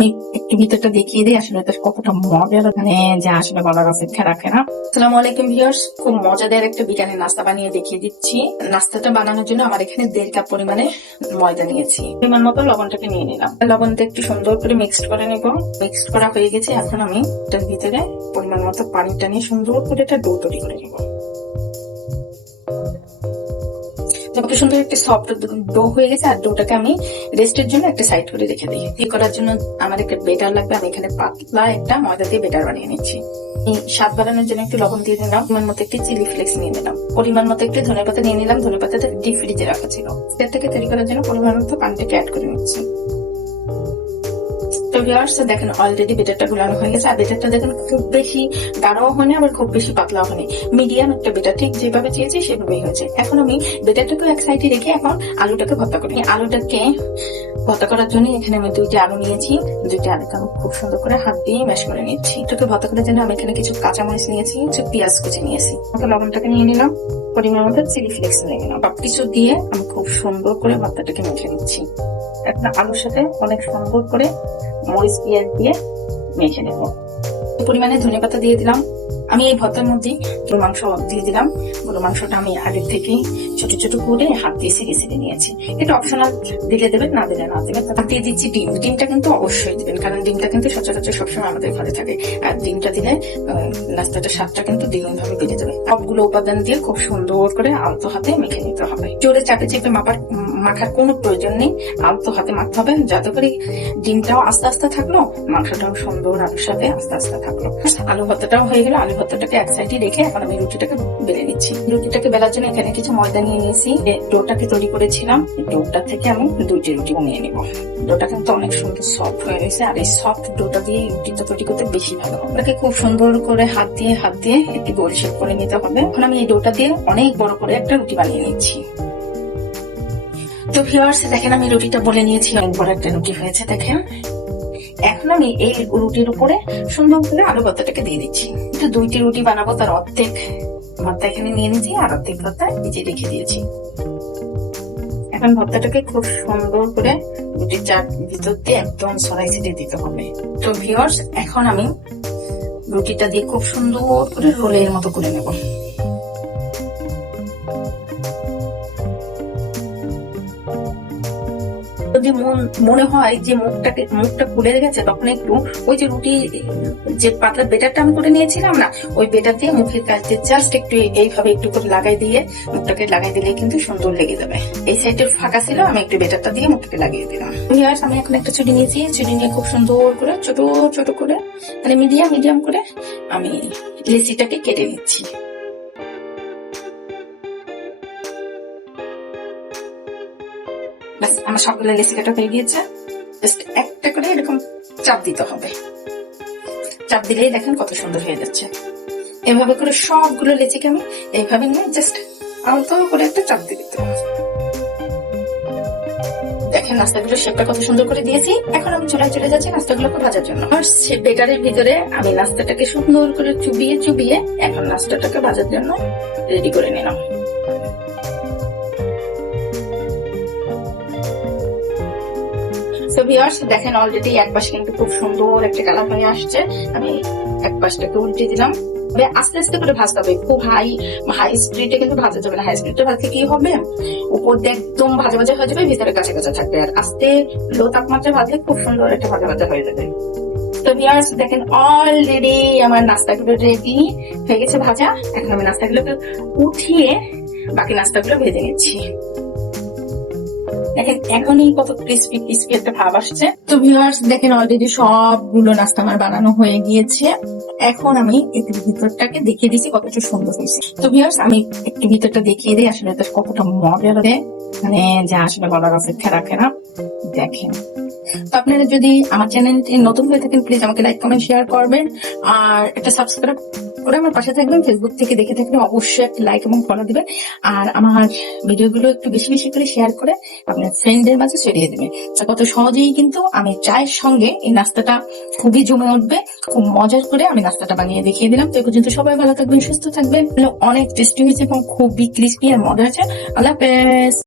আমি একটু ভিতরটা দেখিয়ে দিই আসলে এটা কতটা মজার, মানে যা আসলে বলার অপেক্ষা রাখে না। আসসালামু আলাইকুম ভিউয়ার্স, খুব মজাদার একটা বিকালের নাস্তা বানিয়ে দেখিয়ে দিচ্ছি। নাস্তাটা বানানোর জন্য আমার এখানে 1.5 কাপ পরিমাণে ময়দা নিয়েছি। পরিমাণ মতো লবণটাকে নিয়ে নিলাম। লবণটা একটু সুন্দর করে মিক্সড করে নেব। মিক্সড করা হয়ে গেছে, এখন আমি এটার ভিতরে পরিমাণ মতো পানিটা নিয়ে সুন্দর করে এটা ডো তৈরি করে নেব। কত সুন্দর একটা সফট ডো হয়ে গেছে। আর ডোটাকে আমি রেস্টের জন্য একটা সাইড করে রেখে দিই। এই করার জন্য আমার একটা বেটার লাগবে। আমি এখানে পাতলা একটা ময়দা দিয়ে বেটার বানিয়ে নিচ্ছি। স্বাদ বাড়ানোর জন্য একটু লবণ দিয়ে দিলাম, পরিমাণ মতো একটি চিলি ফ্লেক্স নিয়ে নিলাম, পরিমাণ মতো একটু ধনে পাতা নিয়ে নিলাম। ধনে পাতাটা ডিপ ফ্রিজে রাখা ছিল। সেটাকে তৈরি করার জন্য পরিমাণ মতো পানিটাকে অ্যাড করে নিচ্ছি। তো ভিউয়ার্স দেখেন অলরেডি বেটারটা গুলানো হয়ে গেছে। আর বেটারটা দেখেন খুব বেশি গাঢ়ও হয়নি আবার খুব বেশি পাতলাও হয়নি, মিডিয়াম একটা বেটার, ঠিক যেভাবে চেয়েছি সেভাবেই হয়েছে। এখন আমি বেটারটাকে এক সাইডে রেখে এখন আলুটাকে ভর্তা করি। আলুটাকে ভর্তা করার জন্য এখানে আমি 2টি আলু নিয়েছি। 2টি আলুকে আমি খুব সুন্দর করে হাত দিয়ে ম্যাশ করে নিচ্ছি। এটাকে ভর্তা করার জন্য আমি এখানে কিছু কাঁচামরিচ নিয়েছি, কিছু পেঁয়াজ কুচি নিয়েছি, লবণটাকে নিয়ে নিলাম, পরিমাণ মতো চিলি ফ্লেক্স নিয়ে নিলাম। সবকিছু দিয়ে আমি খুব সুন্দর করে ভর্তাটাকে মেখে নিচ্ছি। একটা আলুর সাথে অনেক সুন্দর করে মরিচ পেঁয়াজ দিয়ে মেখে নেব। পরিমাণে ধনেপাতা দিয়ে দিলাম। আমি এই ভর্তার মধ্যে গরুর মাংস দিয়ে দিলাম। গরুর মাংসটা আমি আগের থেকে ছোট ছোট করে হাত দিয়ে ছেড়ে ছেড়ে নিয়েছি। এটা অপশনাল, দিলে দেবেন না দিলে না দেবেন। তারপর দিয়ে দিচ্ছি ডিম। ডিমটা কিন্তু অবশ্যই দিবেন, কারণ ডিমটা কিন্তু সচরাচর সবসময় আমাদের ঘরে থাকে। আর ডিমটা দিলে নাস্তাটার স্বাদটা কিন্তু দ্বিগুণ ভাবে বেড়ে যাবে। সবগুলো উপাদান দিয়ে খুব সুন্দর করে আলতো হাতে মেখে নিতে হবে। জোরে চাপে চেপে মাখার কোনো প্রয়োজন নেই, আলতো হাতে মাখতে হবে, যাতে করে ডিমটাও আস্তে আস্তে থাকলো, মাংসটাও সুন্দর আলুর সাথে আস্তে আস্তে থাকলো। আলু ভর্তাটাও হয়ে গেল। আলু ভর্তাটাকে এক সাইডে রেখে এখন আমি রুটিটাকে বেলে নিচ্ছি। রুটিটাকে বেলার জন্য এখানে কিছু ময়দা নিয়ে নিয়েছি। ডোটাকে তৈরি করেছিলাম, ডোটা থেকে আমি 2টি রুটি বানিয়ে নিব। ডোটা কিন্তু অনেক সুন্দর সফট হয়ে গেছে। আর এই সফট ডোটা দিয়ে রুটিটা তৈরি করতে বেশি ভালো হবে। ওটাকে খুব সুন্দর করে হাত দিয়ে একটু গোল শেপ করে নিতে হবে। এখন আমি এই ডোটা দিয়ে অনেক বড় করে একটা রুটি বানিয়ে নিচ্ছি। তো ভিউয়ার্স দেখেন আমি রুটিটা বলে নিয়েছি, অনেক বড় একটা রুটি হয়েছে দেখেন। এখন আমি এই রুটির উপরে সুন্দর করে আলু ভর্তাটাকে দিয়ে দিচ্ছি। তো 2টি রুটি বানাবো, তার অর্ধেক ভর্তা এখানে নিয়ে নিয়েছি আর অর্ধেক ভর্তা নিচে রেখে দিয়েছি। এখন ভর্তাটাকে খুব সুন্দর করে রুটির চার ভিতর দিয়ে একদম ছড়াই ছিটিয়ে দিতে হবে। তো ভিউয়ার্স এখন আমি রুটিটা দিয়ে খুব সুন্দর করে রোলের মতো করে নেব। যদি মনে হয় যে মুখটা খুলে গেছে, তখন একটু ওই যে রুটি যে পাতলা বেটারটা আমি করে নিয়েছিলাম না, ওই বেটার দিয়ে মুখের কাছে জাস্ট একটু এইভাবে একটু করে লাগাই দিয়ে মুখটাকে লাগাই দিলে কিন্তু সুন্দর লেগে যাবে। এই সাইডে ফাঁকা ছিল, আমি একটু বেটারটা দিয়ে মুখটাকে লাগিয়ে দিলাম। আমি এখন একটা ছুরি নিয়েছি। ছুরি নিয়ে খুব সুন্দর করে ছোট ছোট করে, মানে মিডিয়াম করে আমি লেচিটাকে কেটে নিচ্ছি। আমার সবগুলো লেচি কাটা হয়ে গিয়েছে। জাস্ট একটা করে এরকম চাপ দিতে হবে। চাপ দিলেই দেখেন কত সুন্দর হয়ে যাচ্ছে। এভাবে করে সবগুলো লেচিকে আমি এইভাবে নিয়ে জাস্ট আলতো করে একটা চাপ দিয়ে দিতে হবে। দেখেন নাস্তাগুলো শেপটা কত সুন্দর করে দিয়েছি। এখন আমি চুলায় চলে যাচ্ছি নাস্তাগুলোকে ভাজার জন্য। আর বেটারের ভিতরে আমি নাস্তাটাকে সুন্দর করে চুবিয়ে এখন নাস্তাটাকে ভাজার জন্য রেডি করে নিলাম। দেখেন অলরেডি এক পাশে কিন্তু খুব সুন্দর একটা কালার হয়ে আসছে। আমি এক পাশটাকে উল্টে দিলাম। আস্তে আস্তে করে ভাজতে হবে, খুব হাই স্পিডে কিন্তু ভাজা যাবে না। হাই স্পিডে ভাজতে কি হবে, উপর দিয়ে একদম ভাজা ভাজা হয়ে যাবে, ভিতরে কাঁচা কাঁচা থাকবে। আর আস্তে লো তাপমাত্রায় ভাজলে খুব সুন্দর একটা ভাজা ভাজা হয়ে যাবে। তো ভিউয়ার্স দেখেন অলরেডি আমার নাস্তাগুলো রেডি হয়ে গেছে ভাজা। এখন আমি নাস্তাগুলোকে উঠিয়ে বাকি নাস্তাগুলো ভেজে নিচ্ছি। দেখেন এখনই কত ক্রিস্পি একটা ভাব আসছে। তো ভিউয়ার্স দেখেন অলরেডি সবগুলো নাস্তা আমার বানানো হয়ে গিয়েছে। এখন আমি একটু ভিতরটাকে দেখিয়ে দিচ্ছি কতটা সুন্দর হয়েছে। তো ভিউয়ার্স আমি একটু ভিতরটা দেখিয়ে দিই আসলে এটা কতটা মজা লাগে, মানে যা আসলে বলার অপেক্ষা রাখে না। দেখেন, তো আপনারা যদি আমার চ্যানেলটি নতুন হয়ে থাকেন প্লিজ আমাকে লাইক কমেন্ট শেয়ার করবেন আর একটা সাবস্ক্রাইব করে আমার পাশে থাকবেন। ফেসবুক থেকে দেখে থাকলে অবশ্যই একটা লাইক এবং ফলো দিবেন। আর আমার ভিডিওগুলো একটু বেশি বেশি করে শেয়ার করে আপনার ফ্রেন্ডদের মাঝে ছড়িয়ে দেবেন। কত সহজেই কিন্তু আমি চায়ের সঙ্গে এই নাস্তাটা খুবই জমে উঠবে। খুব মজার করে আমি নাস্তাটা বানিয়ে দেখিয়ে দিলাম। তো এই পর্যন্ত সবাই ভালো থাকবেন, সুস্থ থাকবেন। অনেক টেস্টি হয়েছে এবং খুবই ক্রিস্পি আর মজা আছে। আল্লাহ হাফেজ।